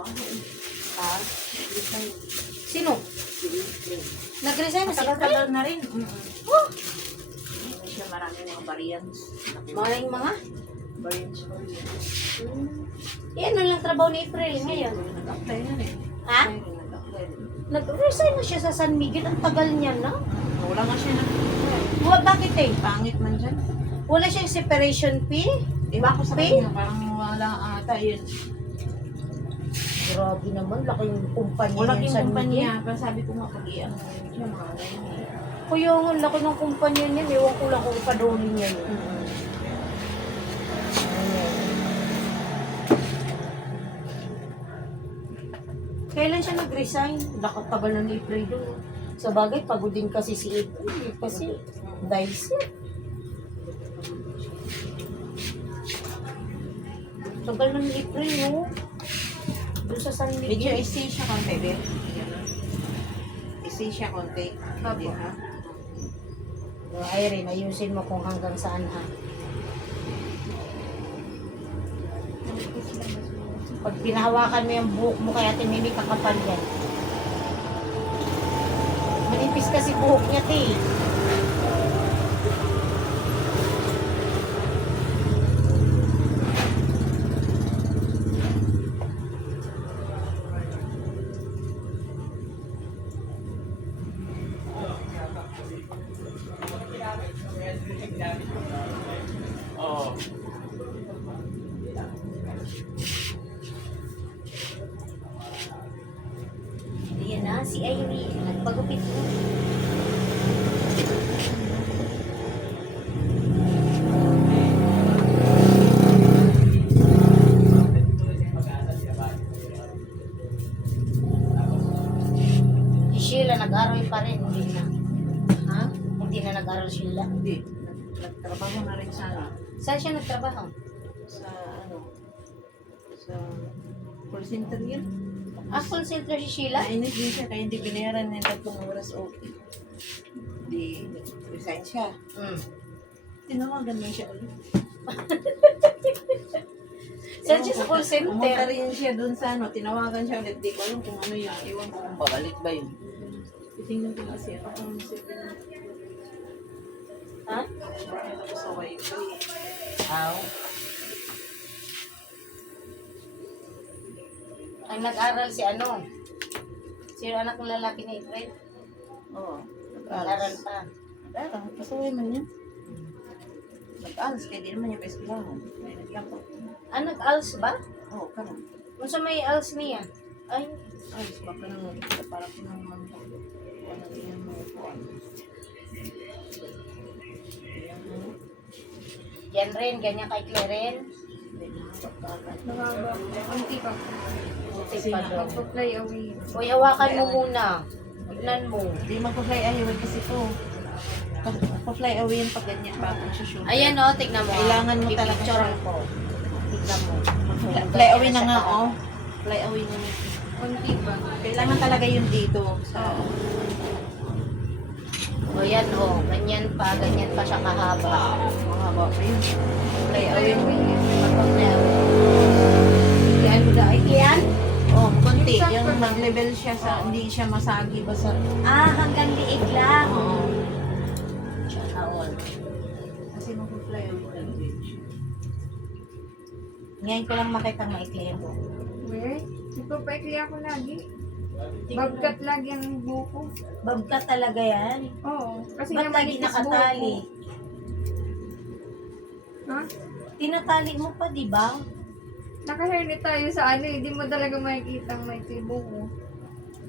nagtatrabaho eh. Ha? Resign. Sino? Si April. Nag-resign na si April? Matagal-tagal na rin. Oh, Hindi siya maraming mga variants. maraming mga. Variants. Yan lang trabaho ni April ngayon. Nag-apply na rin. Ha? Nag-apply. Nag-resign na siya sa San Miguel. Ang tagal niya na. Wala nga siya nag-apply. Bakit eh? Pangit man dyan. Wala siyang separation fee? Iba ko sa Pay? kanya, parang wala ata yun. Grabe naman, laking kumpanya Wala niya yung San Miguel. kumpanya. Pero sabi ko nga, pag-iyan mo yun siya, mga ganyan eh. Kuya, ang laki ng kumpanya niya. Ewan ko lang kung ipadonin niya yun. Kailan siya nag-resign? Nakatagal na ni April doon. Sa bagay, pagod din kasi si April. Kasi dahil siya. Tagal na ni April, no? Doon sa San Medyo Miguel. isi siya konti, be. Isi siya konti. Hindi Apo. ha? Irene, ayusin mo kung hanggang saan ha. Pag pinahawakan mo yung buhok mo kaya Mimi, kakapal yan. Manipis kasi buhok niya, te. Ayan na, si Irene. Nagpagupit mo. Si Sheila, nag-aral pa rin. Hindi na. Ha? Hindi na nag-aral Sheila. Hindi. Nagtrabaho na rin sana. Saan siya nagtrabaho? Sa ano? Sa call center yun. Ah, call center si Sheila? Nainis din siya kaya hindi binayaran ng 3 oras okay. Di resign siya. Tinawagan mo siya ulit. Saan siya sa call Pumunta center? rin siya dun sa ano, tinawagan siya ulit. Di ko alam kung ano yun. Iwan ko kung babalik ba yun. Titingnan ko kasi ako kung Ha? ako sa wifi. Aw. Ang nag-aral si ano? Sino anak ng lalaki ni April? Oo. Nag-aral pa. Nag-aral. Pasuwi man yun. Nag-alas kaya di naman yung paiskulahan. May naglampot. Ah, nag-ALS ba? Oo, karon. Kung sa may ALS niya? Ay, Alas baka nang para ko nang mga ano din mo po. yan rin, ganyan kay Claren. Nakaba. Kunti pa. Buti pa daw. Mag-fly away. Uy, hawakan mo muna. Tignan mo. Hindi magpa-fly away kasi to. Pa-fly away yan pag ganyan pa akong shoot. Ayan o, tignan mo. Kailangan mo talaga Pipicturean ko. Tignan mo. Fly away na nga oh. Fly away na nga. Kunti pa. Kailangan talaga yun dito. Sa O yan o, ganyan pa siya kahaba. mahaba pa yun. Fly away. Yan mo dahil. Yan? Oh, konti. Yung mag-level siya sa, hindi siya masagi basta. Ah, hanggang liig lang. Oo. Siya na all. Kasi mag-fly away talaga yun siya. Ngayon ko lang makitang maiklihan ko. Wait. Nagpapaikli ako lagi. Bagkat lagi ang buko. Babka talaga yan. Oo. Kasi Ba't nga lagi manipis nakatali? buhok ko. Ha? Tinatali mo pa, di ba? Naka-hairnet tayo sa ano, hindi mo talaga makikita ang may buko.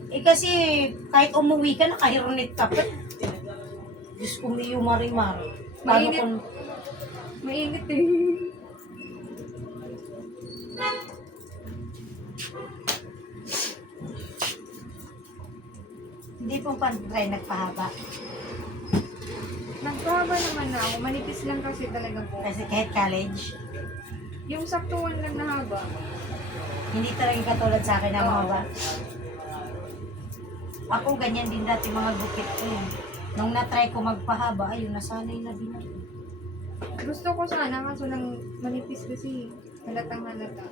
Eh kasi kahit umuwi ka, nakahirunit ka pa. Diyos ko, may umari-mar. Paano Mainit. kung... Mainit eh. Hindi po pa-try nagpahaba. Nagpahaba naman na ako. Manipis lang kasi talaga po. Kasi kahit college, Yung saktuhan lang na haba. hindi talaga katulad sa akin na mahaba. Ako ganyan din dati mga bukit ko. Nung na-try ko magpahaba, ayun, nasanay na din ako. Gusto ko sana kaso lang manipis kasi halatang halata.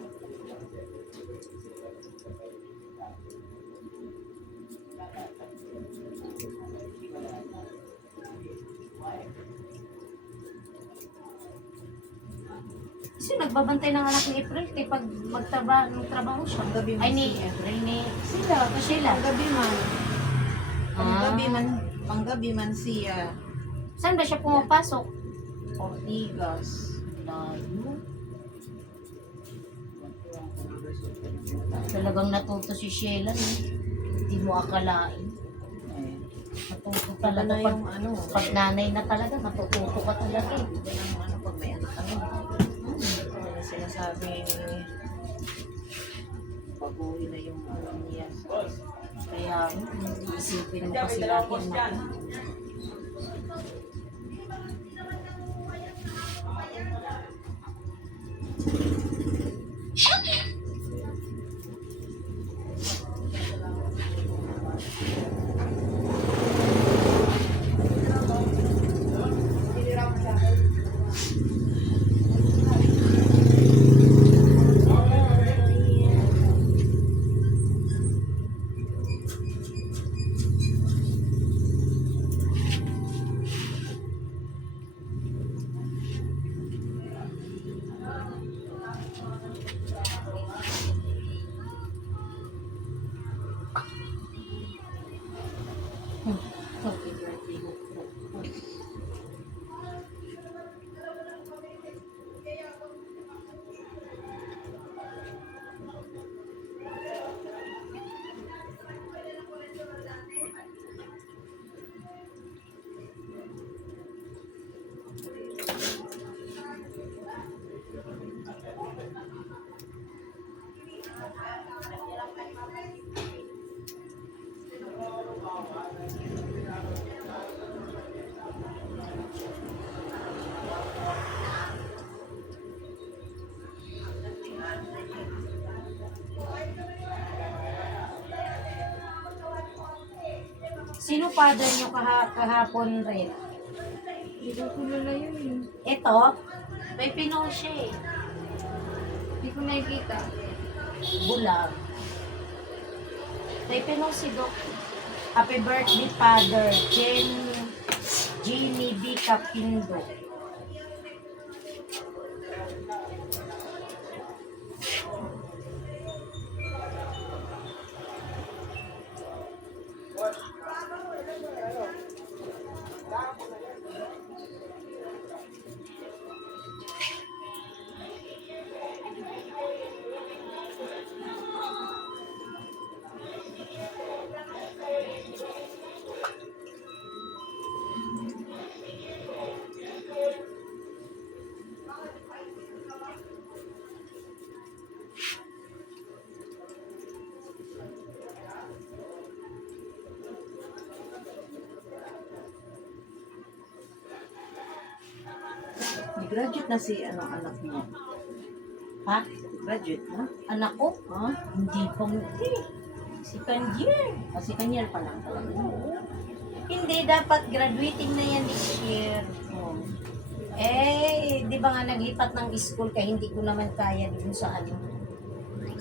nagbabantay ng anak ni April, kaya pag magtrabaho siya. Panggabi man Ay, ni siya. April, ni Sila, kasi Sheila. panggabi man. Ah. Panggabi man siya. Saan ba siya pumapasok? Ortigas. Layo. Talagang natuto si Sheila, eh. Hindi mo akalain. Natuto Iba talaga na pag, yung ano. pag nanay na talaga, natututo ka talaga eh. Iba na yung ano pag may anak ka na. Ano sinasabi baguhin na yung ano niya. Kaya isipin mo kasi natin na happy birthday mo. Sino father niyo kahapon rin? Hindi ko kilala yun eh. Ito, may pinost siya eh. Hindi ko nakikita. Bulag. May pinost si Doc. Happy birthday, Father. Jenny B. Capindo. Graduate na si ano anak mo. Ha? Graduate na? Anak ko? Ha? Hindi pa mo. Si Kanjer. Kasi kanya pa lang talaga. Hindi, dapat graduating na yan this year. Oh. Eh, di ba nga naglipat ng school kaya hindi ko naman kaya dun sa ano,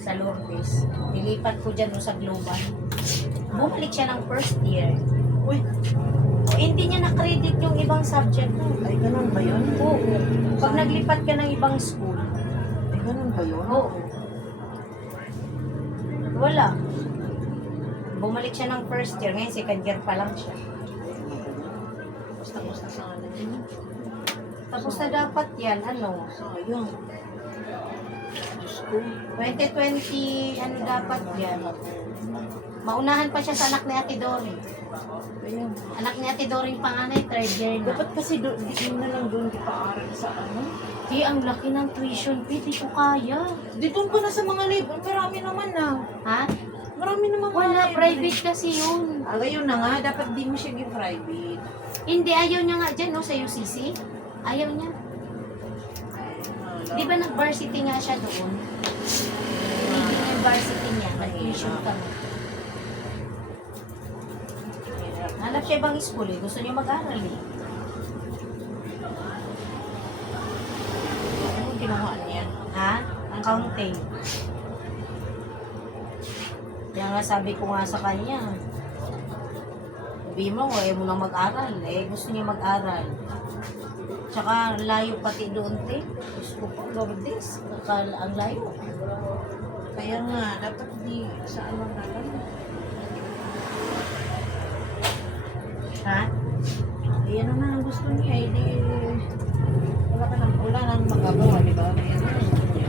sa Lourdes. Nilipat ko dyan no, sa Global. Bumalik siya ng first year. Uy, O, hindi niya na-credit yung ibang subject mo. ay ganun ba yun? Oo. Pag naglipat ka ng ibang school, Ay ganun ba yun? oo. Wala. Bumalik siya ng first year. Ngayon, second year pa lang siya. Basta sa ano yun. Tapos na dapat yan, ano, Sayang. Diyos ko. 2020, ano dapat yan. Maunahan pa siya sa anak ni Ate Dory. Ayun. Anak ni Ate Dory yung panganay, third year na. Dapat kasi doon na lang doon di pa-aral sa ano. Di, ang laki ng tuition fee, di ko kaya. Di doon ko na sa mga label. Marami naman na. Ha? Marami naman mga Wala, library. private kasi yun. Ah, ngayon na nga. Dapat di mo siya give-private. Hindi, ayaw niya nga dyan, no, sa UCC. Ayaw niya. Di ba nag-varsity nga siya doon? Hindi niya yung varsity niya, nag-tuition kami. Hanap siya ibang school eh, gusto niya mag-aral eh. Anong ginawa niya? Ha? Accounting. Kaya nga sabi ko nga sa kanya, sabi mo, ayaw mo na mag-aral. Eh, gusto niya mag-aral. Tsaka layo pati doon, te. Gusto ko po, Lourdes. Ang layo. Kaya nga, dapat di sa ano na lang. Ha? Ayan naman ang gusto niya, hindi wala nang magagawa, di ba? Ayan na ang gusto niya.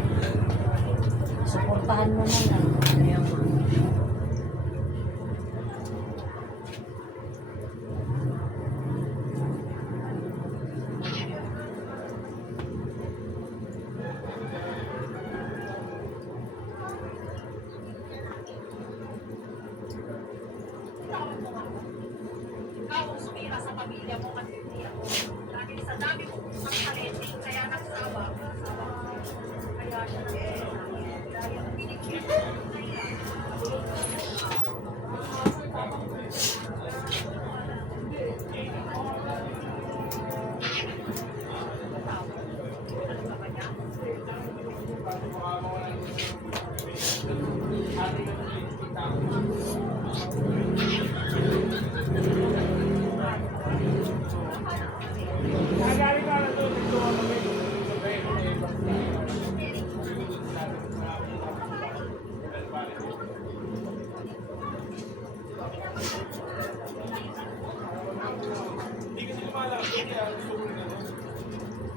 Suportahan mo na lang. Ayan nga.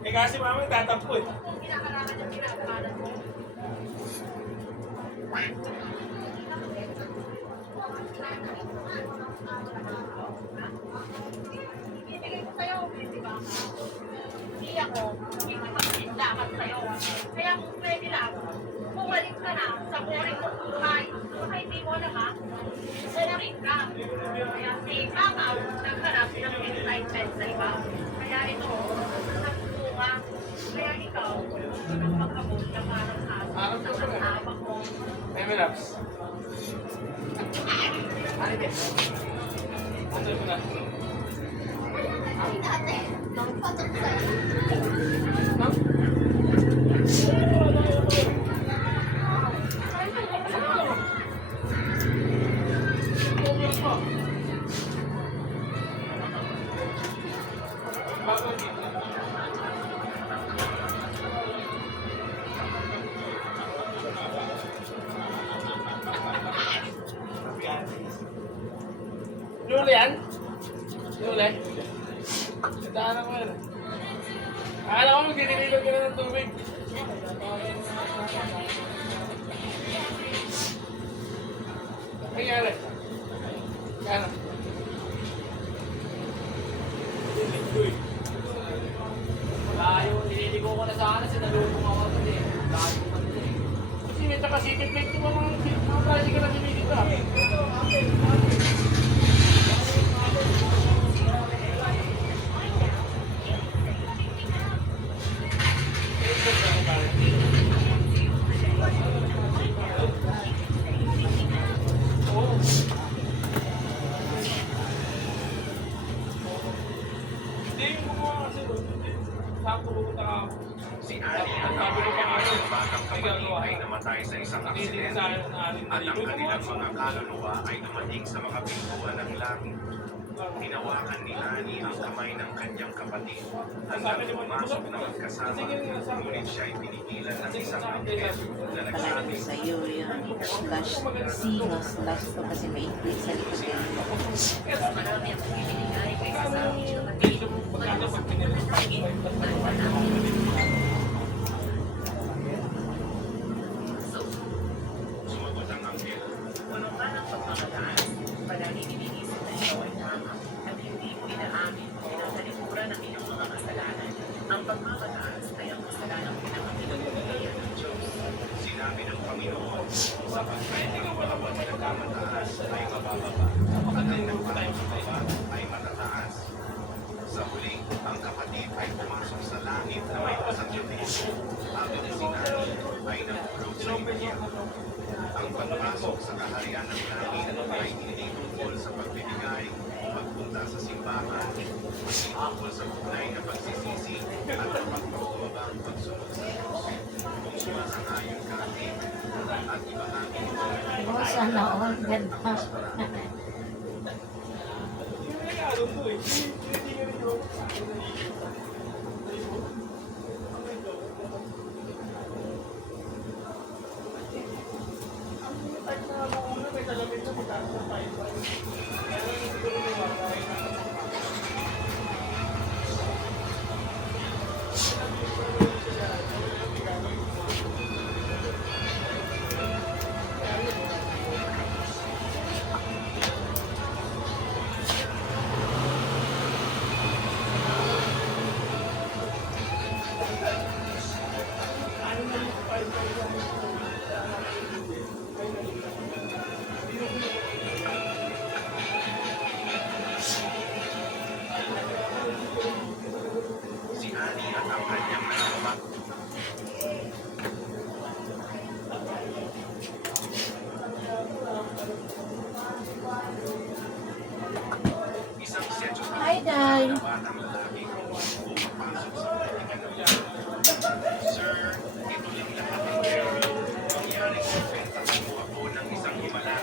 Eh kasi mama tatampo eh. Hindi ako, hindi magtindahan sa'yo. Kaya kung pwede lang, bumalik ka na sa boring mo buhay. Baka hindi mo na ha, bumalik ka. Kaya si Mama, naghanap ng excitement sa iba. Kaya ito, nagtunga. Kaya ikaw, ang mag-abot na parang aso sa kasama mo. Emiraps. Ano ba? Ano mo na? Luli yan? Luli? Daanan mo yan. Akala ko magdidiligan ka na ng tubig. Nangyari? Kano? Layo, nililigo ko na sana, sinalubong ako doon eh. Layo pa din eh. Kasi may takasikip-like ko ba mga tricycle na binigit ka? Oo. Hindi yung gumawa kasi doon. Sakto pupunta ka ako. Si Ali at ang kanyang batang kapatid ay namatay sa isang aksidente at ang kanilang mga kaluluwa ay dumating sa mga pintuan ng langit. Hinawakan ni Ani ang kamay ng kanyang kapatid hanggang pumasok na magkasama, ngunit siya ay pinigilan ng isang anghel na Palagi nagsabing, sa iyo yung slash C, no? Slash to kasi may iklit sa likod din. Marami ang pinibigay kaysa sa amin ng Pagkano pag pinilit pa sumagot ang anghel. puno ka ng pagmamataas. Palagi iniisip na ikaw ay tama at hindi mo inaamin o pinagtalikuran ang iyong mga kasalanan. Ang pagmamataas ay ang kasalanang pinakapinupulian ng Diyos. Sinabi ng Panginoon, sapagkat ang bawat nagkamataas ay mabababa, at ang nagpapababa ay matataas. Sa huli, ang kapatid ay pumasok sa langit na may pasakripisyo, habang si Nani ay nahulog sa impyerno. Ang pagpasok sa kaharian ng langit ay hindi tungkol sa pagbibigay, pagpunta sa simbahan, hindi tungkol sa tunay na pagsisisi at ang pagpapababang pagsunod sa Diyos. Kung sumasangayon ka at ibahagi mo Oh, sana all. Ganda. yung regalo ko eh. Hindi ka rin yung Si Ani at ang kanyang anak. Isang setso Hi, Day. na batang lalaki pumapasok sa palikan. Sir, ito lang lahat ng Jerry. Mangyaring sa benta mo ako ng isang himala.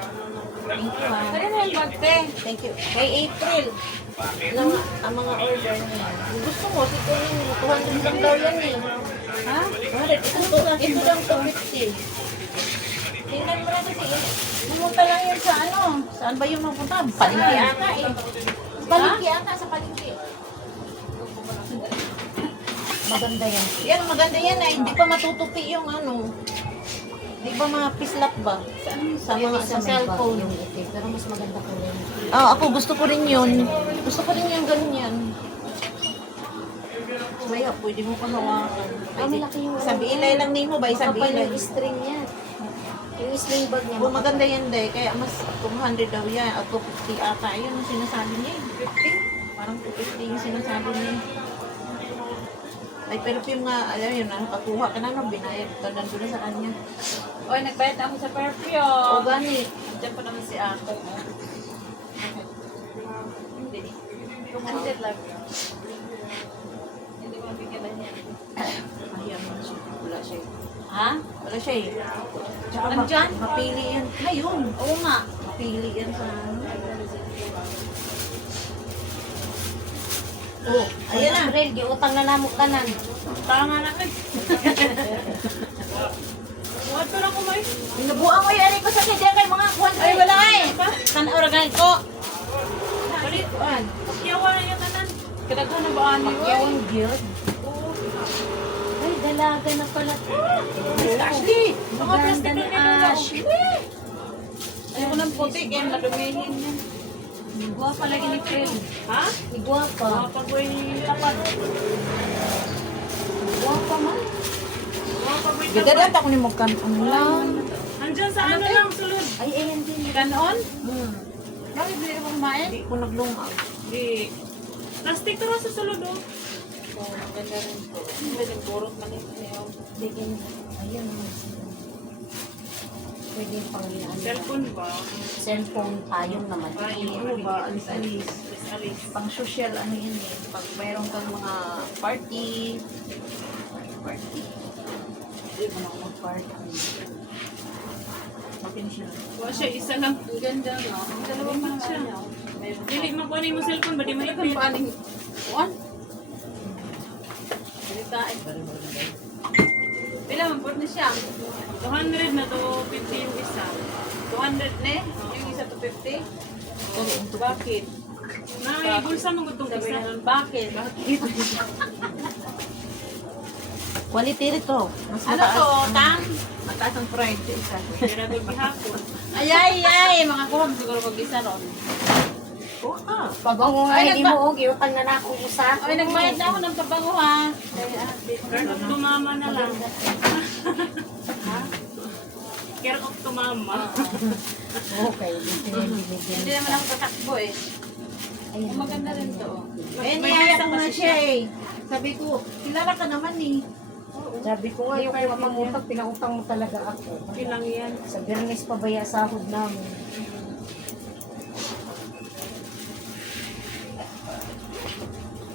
Kaya na yung bag, te. Thank you. Kay April. Bakit? Ang mga order niya. Gusto mo, si Kunin, 200 lang daw yan eh. Ha? 200. Ito lang 250. Tingnan mo na kasi, pumunta lang yan sa ano. Saan ba yung mapunta? Palengke ata eh. Palengke ata, sa palengke. Maganda yan. Yan, maganda yan eh. Hindi pa matutupi yung ano. Di ba mga pislap ba? Sa mga sa cellphone. Yung itim. Pero mas maganda ko rin. Ako gusto ko rin yun. Gusto ko rin yung ganyan. Maya, pwede mo pa hawakan. Malaki yung Sabi ilay lang nimo ba? Sabi Kapal ilay. yung string niya. Yung sling bag niya. Kung maganda yan day, kaya mas 200 daw yan. At 250 ata. Yun ang sinasabi niya. 50? Parang 250 yung sinasabi niya. Ay, perfume nga, alam yun, nakakuha ka na, no? Binayad ka na doon sa kanya. Oy, nagbayad ako sa perfume. O, gani. Diyan pa naman si Ako. Hindi. 200 lang. Hindi mo bigyan na niya. Ayan, wala siya. Ha? Wala siya eh. Tsaka Nandyan? mapili yan. Ngayon. Oo nga. Mapili yan sa Oh, Ayan ayan na. April, giutang na namok kanan. Tama na eh. Huwag ko na kumain. Binubuan mo yan ko sa kanya kay mga kuhan. Ay, wala eh. Sana oragan ko. Balik. Pakyawan na yung tanan. Kadaghan na ba ani? Yung beard. Ay, dalaga na pala. Ashley. Mga plastic Maganda na ni nila. Ash. Ayoko ng puti. Kaya madumihin yan. Guwa pala ni April. Ha? Iguwapa. Mga pag-uwi tapat. Guwapa man. Mga pag-uwi tapat. Gadadat ako ni Mugkan. Ano lang? Andyan sa ano lang, sulod. Ay, ayan din. Ganon? Bakit hindi ako kumain? Hindi ko naglungaw. Di. Plastic to sa sulod oh. Oh, maganda rin to. Pwede burot man ito niyo. Bigyan. Ayan. Pwede pang ano. Cellphone ba? Cellphone payong naman. Ay, Ano ba? Alis-alis. alis. Pang social, ano yun eh. Pag mayroon kang mga party. Party. Hindi mo na ako mag-party. Makinig siya. Wala siya, isa lang. Ang ganda no? Ang dalawa pa lang siya. Dilig mo kunin mo cellphone ba? Di mo lipit. Kuan? Balitain. Pila, mampot na siya. 200 na to 50 yung isa. 200 ne? Yung isa to 50? Bakit? May bulsa mo gutong isa. Bakit? Bakit? Quality rito. Mas Ano mataas. to, Tang? Mataas ang pride sa isa. Kira to gihapon. Ay, mga kuham siguro pag isa ron. Oo ah. Pabango nga, Ay, hindi mo, giutang na ako isa. Ay, nagbayad na ako ng pabango ha. Care of to mama na lang. Ha? Care of to mama. Okay, binibigyan. Hindi naman ako tatakbo eh. Ayun, Maganda rin to. Eh, May niyaya isa ko nga kasi siya eh. Sabi ko, kilala ka naman eh. Sabi ko nga, yung kayo mamutang, pinautang mo talaga ako. Okay lang yan. Sa Bernes pa baya sahod namin.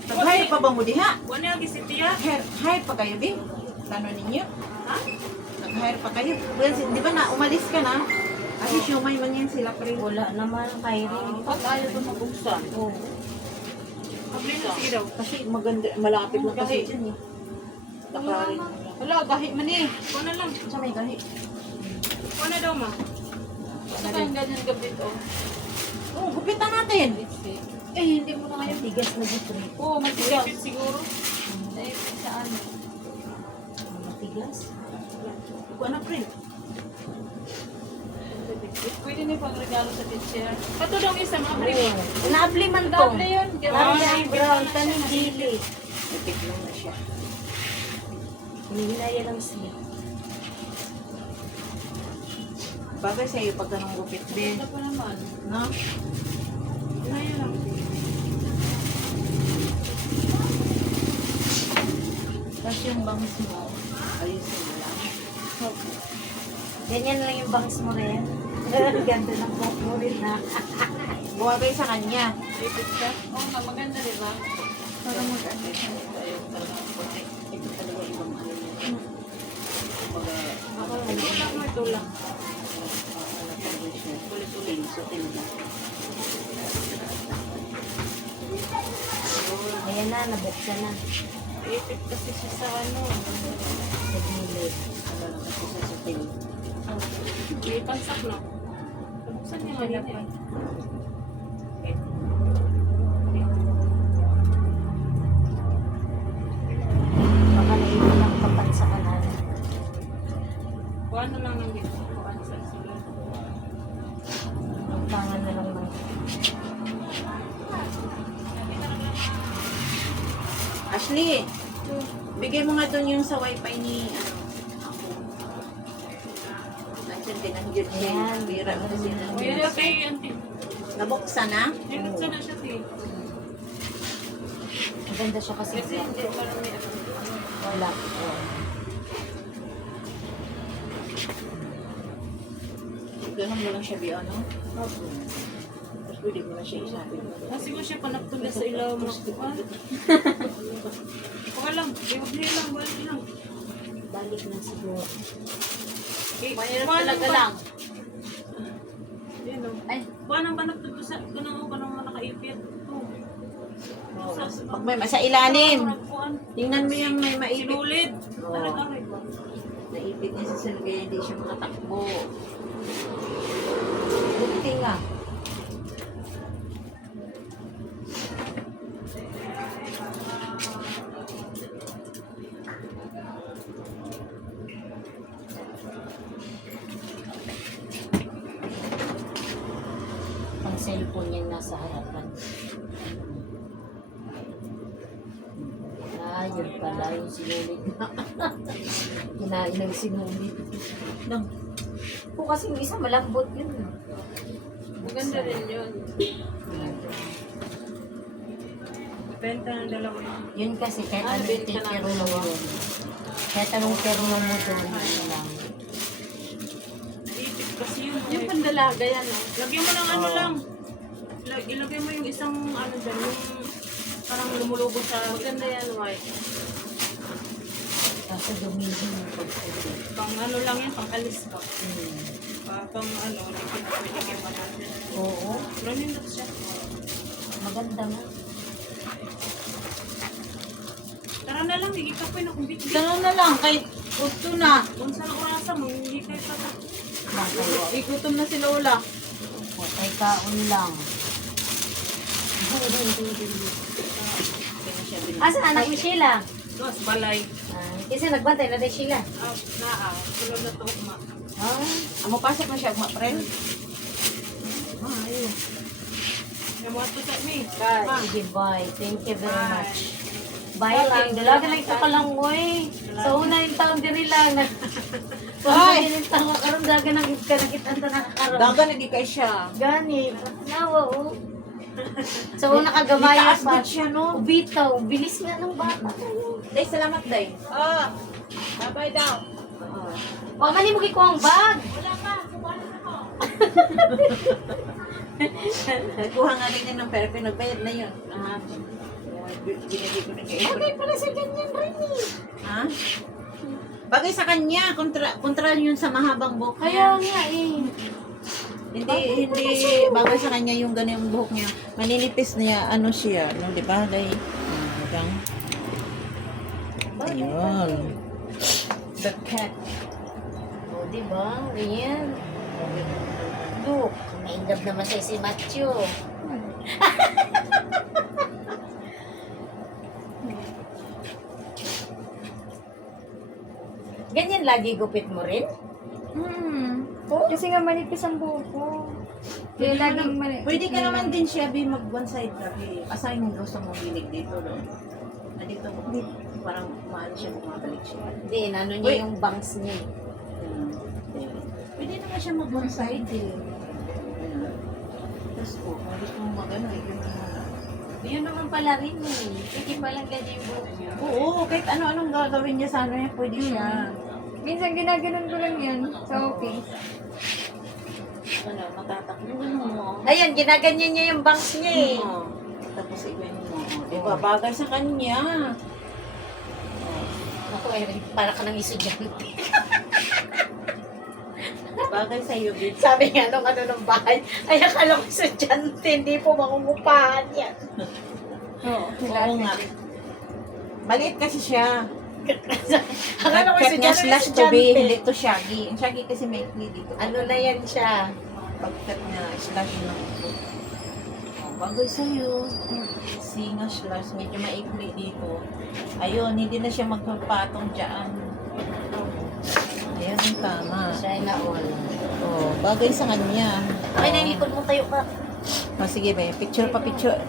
Nag-hire pa ba mo diha? Wala yung gisitiya. Hire pa kayo, Bi? Plano ninyo? Ha? Nag-hire pa kayo? Well, di ba na, umalis ka na? Kasi siumay man yan sila, pre. Wala naman, hiring. Pag ayaw ito mabuksan. Oo. Abli na sige daw. Kasi maganda, malapit na kasi dyan eh. Nakarin. Wala, gahi man eh. Kuha na lang. Sa may gahi. Kuha na daw ma. Gusto kang ganyan gabit, oh. Oh, gupitan natin. Eh, hindi mo na ngayon. Tigas na dito. Oo, matigas. Siguro. Naipit sa ano. Matigas. Kuha na print. Pwede na pang regalo sa teacher. Pato daw isa, mga print. Naabli man to. Dable yun. Naabli brown, taning dili. Ipit lang na siya. Hinihinaya lang siya. Bagay sa'yo pag ganong gupit, Ben. Ganda pa naman. No? Ngayon lang. Tapos yung bangs mo, ayusin mo lang. Ganyan lang yung bangs mo rin. Ganda ng buhok mo rin na. Buwagay sa kanya. Ipit ka. Oo nga, maganda, di ba? Para mag-ano siya. Ayun talaga. Ito talaga ibang ano niya. Ako lang. Tulak mo, tulak. Tuloy-tuloy. Sutin mo. Ayan na, nabuksan na. Ipit kasi siya sa ano. Sa gilid. Ano lang kasi sa sutin. May pansak, no? Buksan niya nga yun, eh. Baka naiwan lang kapan sa kanan. Kuha na lang ng dito. Kuha sa sila. Ang tangan na lang ng... Ashley, bigay mo nga doon yung sa wifi ni ano. Nandiyan din ang yun siya. Ayan. Bira mo kasi na. O, yun yung kay auntie. Nabuksan na? Yun sana siya, eh. Maganda siya kasi. Kasi hindi marami ako. Wala. Oh. Ganun mo lang siya biyo, no? Tapos pwede mo na siya isapin. Kasi mo siya panagtuloy sa ilaw mo. Kuha lang. Iwagli lang. Balik lang. Balik na siguro. Mahirap talaga lang. Yan o. Ay, kuha nang panagtuloy sa... Ganun ka nang nakaipit. Pag may sa ilalim. Tingnan mo yung may maipit. Sinulid. Oo. Talaga ba? Naipit niya sa salga, hindi siya makatakbo. Buti nga. Ang cellphone niya nasa harapan. Ah, yun pala yung sinulit na. Kinain ng sinulit. Nang, kung kasi yung isa malambot yun. Maganda rin yun. Benta ng dalawa yun. Yun kasi kahit Ah, anong benta na tikero mo dalawa. yun. Kahit anong termo mo doon, yun lang. Naipit kasi yun. Yung pandalaga yan. Lagyan mo ng ano lang. Ilagay mo yung isang ano dyan. Yung parang lumulubo sa... Maganda yan, white. Kaso dumihin yung pagkakas. Pang ano lang yan, pang alis ka. Hmm. Pang ano, pwede mo natin. Oo, Ramindot siya. maganda nga. Tara na lang, hindi ka pa na kung bitbit. Ganun na lang, kay gusto na. Kung saan ang orasa mo, hindi kayo pa. Bakayo. Igutom na si Lola. Ay kaon lang. Asa anak ni Sheila? Tapos balay. Ah, kasi nagbantay na din Sheila. Sulod na to, ma. Ah, Amo pasok na siya, ma friend. ayun. Namuha to sa me. Sige, bye. Thank you very Bye. much. Bye lang. Dalaga lang ito palang uy. Sa una yung taon din lang. Sa una yung taon karon daga nang kanakit-an ta nakakaroon. Daga na di kay siya. Gani, nawa oh. Sa una kagamaya Itaas pa. din siya, no? Bitaw, bilis nga ng bata. Day, salamat, Day. Ah! Bye-bye daw. O, mali mo kikuha ang bag. Nagkuha nga rin niya ng pera, pinagbayad na yun. Binigay ko na kay Bagay pala sa ganyan rin eh. Ha? Bagay sa kanya, kontra yun sa mahabang buhok Kaya niya. nga eh. Hindi bagay sa kanya yung ganyung buhok niya. Maninipis niya, ano siya, no, di ba? Day, hanggang. Ayun. The cat. O, diba? Ganyan. love naman sa'yo si Matthew. Ganyan lagi gupit mo rin? Kasi nga manipis ang buhok ko. Kaya laging manipis. Pwede ka naman din siya, Bi, mag one side ka, Bi. Asahin mo gusto mong hilig dito, no? Na dito mo, parang maano siya, bumabalik siya. Hindi, ano niya yung bangs niya. eh. Pwede naman siya mag one side, eh. Tapos po, kung gusto mong mag-ano, eh, ganun mo na. Yun naman pala rin eh. Sige palang ganyan yung buhok niya. Oo, kahit ano-anong gagawin niya sa ano niya, pwede siya. Minsan ginaganon ko lang yan sa office. Ano, matatakbo mo. Ayan, ginaganyan niya yung bangs niya eh. Oo. Tapos i-ganyan mo. Diba, bagay sa kanya. Ako eh, para ka ng estudyante. Bagay sa'yo, Bi. Sabi nga nung ano ng bahay, ay akala ko estudyante, hindi po mangungupahan yan. Oo. Oo nga. Maliit kasi siya. Akala ko Cut niya estudyante, slash to be, hindi estudyante. to shaggy. Ang shaggy kasi may dito. Ano na yan siya? Pag-cut niya, slash na. Oh, bagay sa'yo. Singa slash, medyo maikli dito. Ayun, hindi na siya magpapatong dyan. Ayan ang tama. Siya na all. Oh, bagay sa kanya. Okay na, likod mo tayo ka. Oh, sige, be. Picture pa picture.